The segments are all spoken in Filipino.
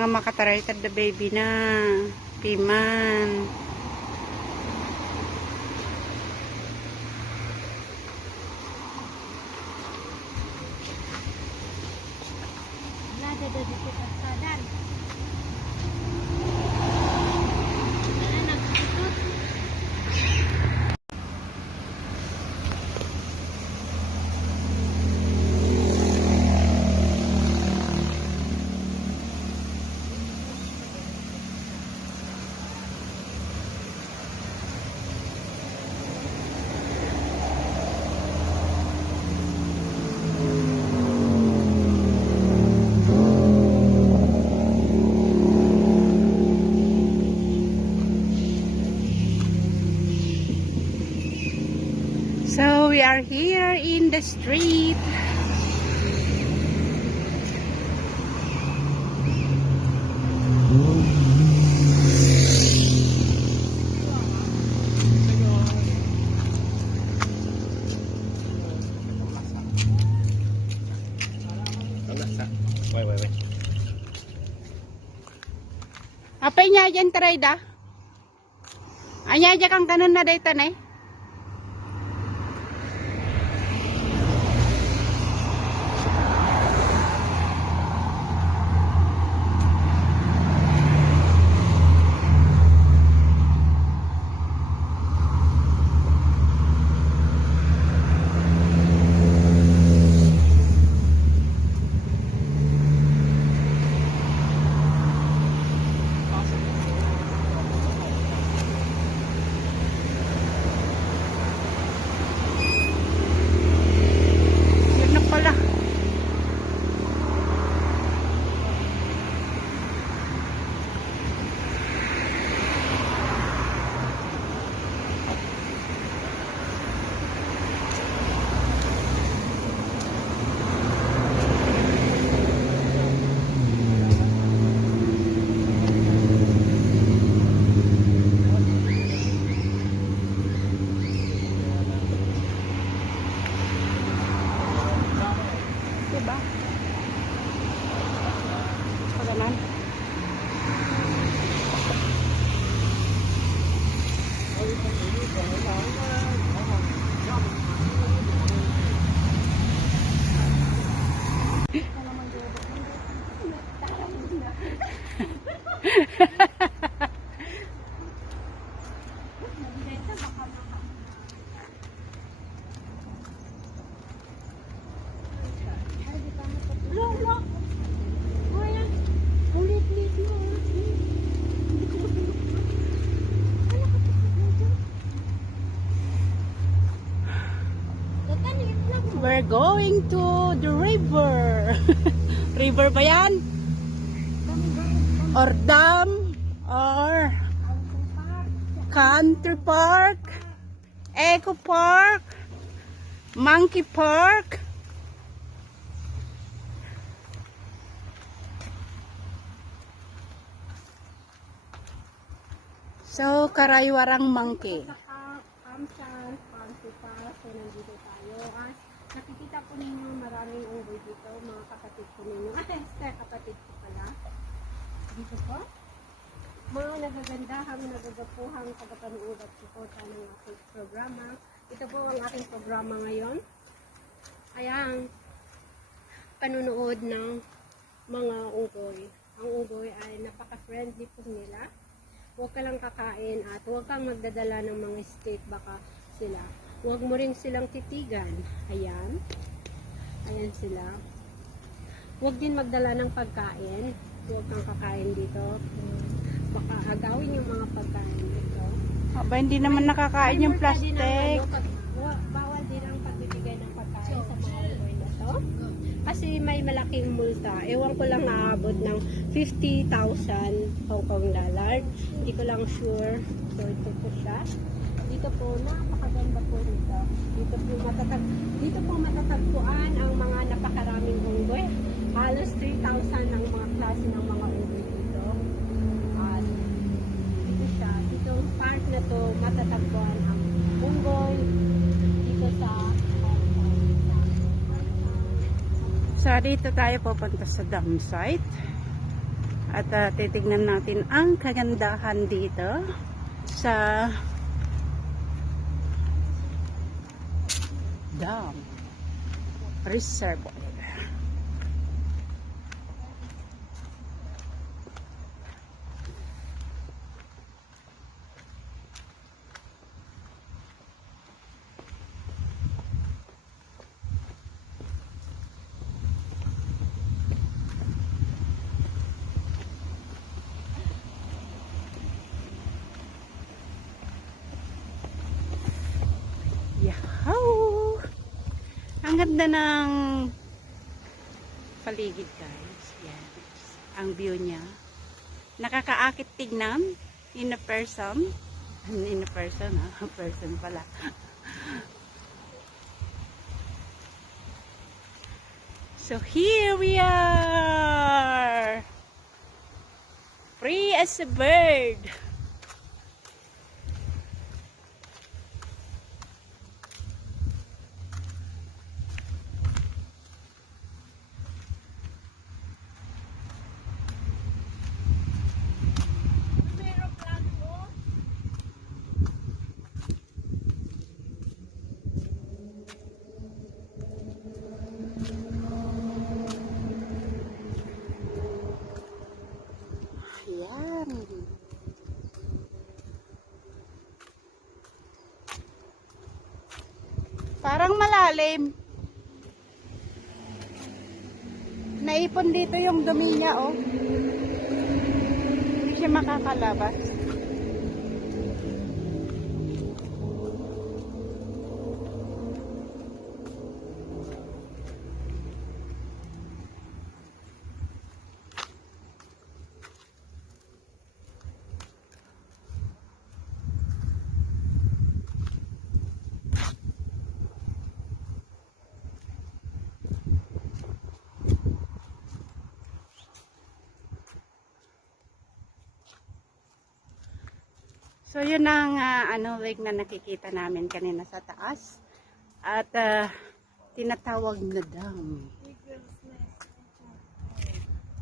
mga makatarated the baby na piman. So we are here in the street. Apa niya dyan taray da? Anya aja kang kanan na dayta na eh. Diba? Paganan. We're going to the river. River ba yan? Or dam? Or country park? Eco park? Monkey park? So, karaywarang monkey. Nakikita po ninyo maraming unggoy dito, mga kapatid po ninyo. Kapatid po pala. Dito po. Mga nagagandahang, nagagapuhang tagapanood at suporta ng aking programa. Ito po ang aking programa ngayon. Ayan, panunood ng mga unggoy. Ang unggoy ay napaka-friendly po nila. Huwag ka lang kakain at huwag kang magdadala ng mga steak, baka sila. Huwag mo rin silang titigan. Ayan. Ayan sila. Huwag din magdala ng pagkain. Huwag kang kakain dito. Baka agawin yung mga pagkain dito. Aba, hindi naman nakakain yung plastic. Bawal din ang pagbibigay ng pagkain sa mga unggoy na to. Kasi may malaking multa. Ewan ko lang aabot ng 50,000 Hong Kong dollar. Hindi ko lang sure. So, ito po siya. Dito po, napakaganda po dito. Dito po matatagpuan ang mga napakaraming unggoy. Halos 3,000 ang mga klase ng mga unggoy dito. At dito siya, ditong park na to, matatagpuan ang unggoy dito sa So, dito tayo pupunta sa dam site. At titignan natin ang kagandahan dito sa dam reservoir. Yahoo! Ang ganda ng paligid, guys. Yes. Ang view niya. Nakakaakit tignan in a person. In a person, ha? Person pala. So here we are. Free as a bird. Yan. Parang malalim. Naipon dito yung dumi niya, oh. Hindi siya makakalabas. So yun ang lake na nakikita namin kanina sa taas at tinatawag na dam.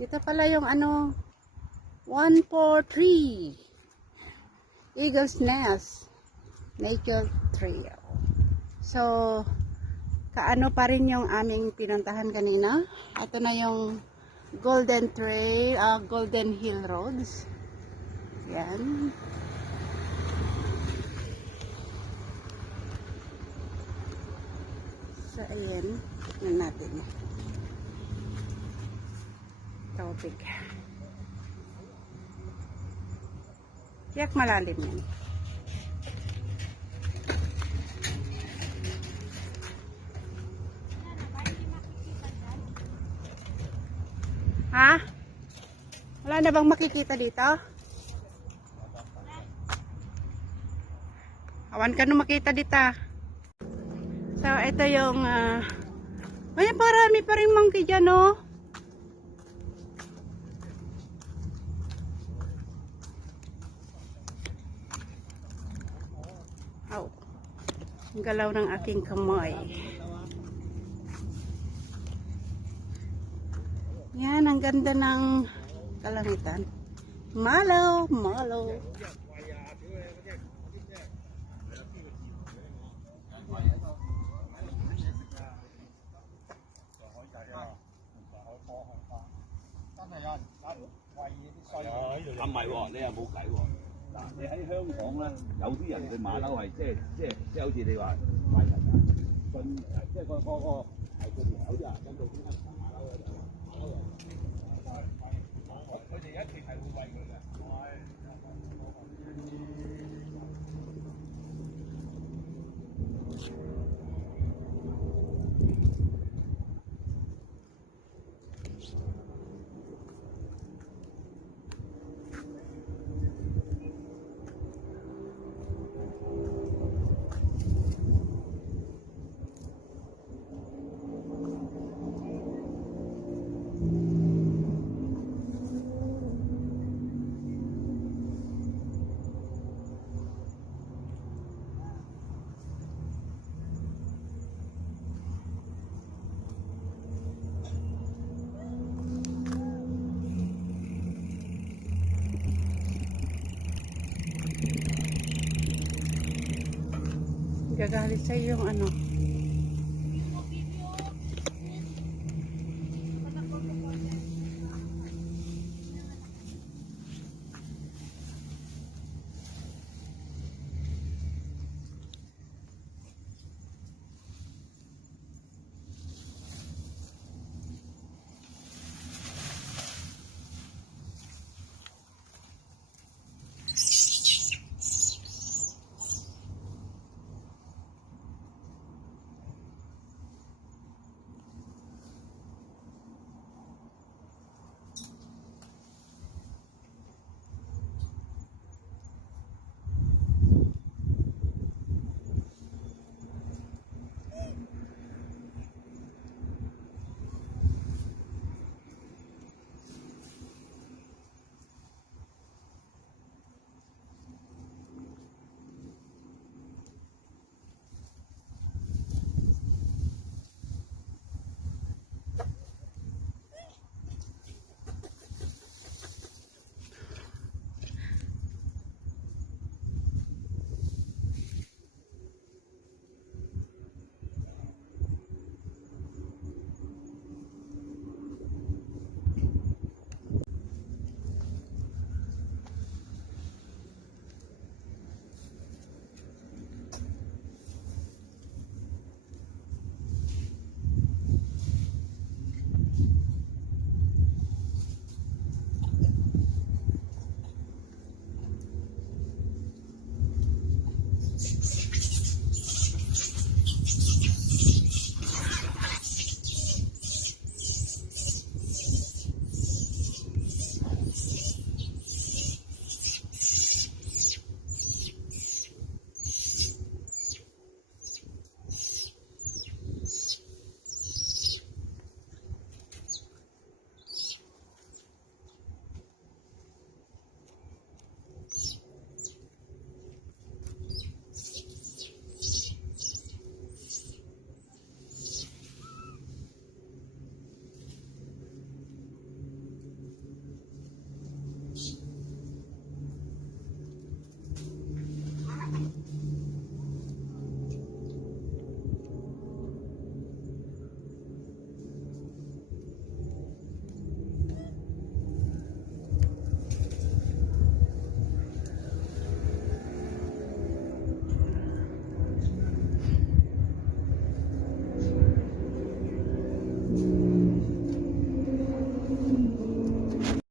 Dito pala yung 143 Eagle's Nest Nature Trail. So kaano pa rin yung aming pinuntahan kanina. Ito na yung Golden Trail, Golden Hill Roads. Yan. So, ayan. Tignan natin. Tubig. Tiyak malalim yan. Ha? Wala na bang makikita dito? Awan ka na makita dito. So, ito yung ay, parami pa rin monkey dyan, oh. Aw. Ang galaw ng aking kamay. Yan, ang ganda ng kalangitan. Malaw, malaw.唔係喎，你又冇計喎。嗱，你喺香港咧，有啲人佢馬騮係即係好似你話賣人啊，信即係個係佢條口啲人跟到邊一馬騮咧就佢哋一定係會餵佢嘅。Gagalit sa yung ano.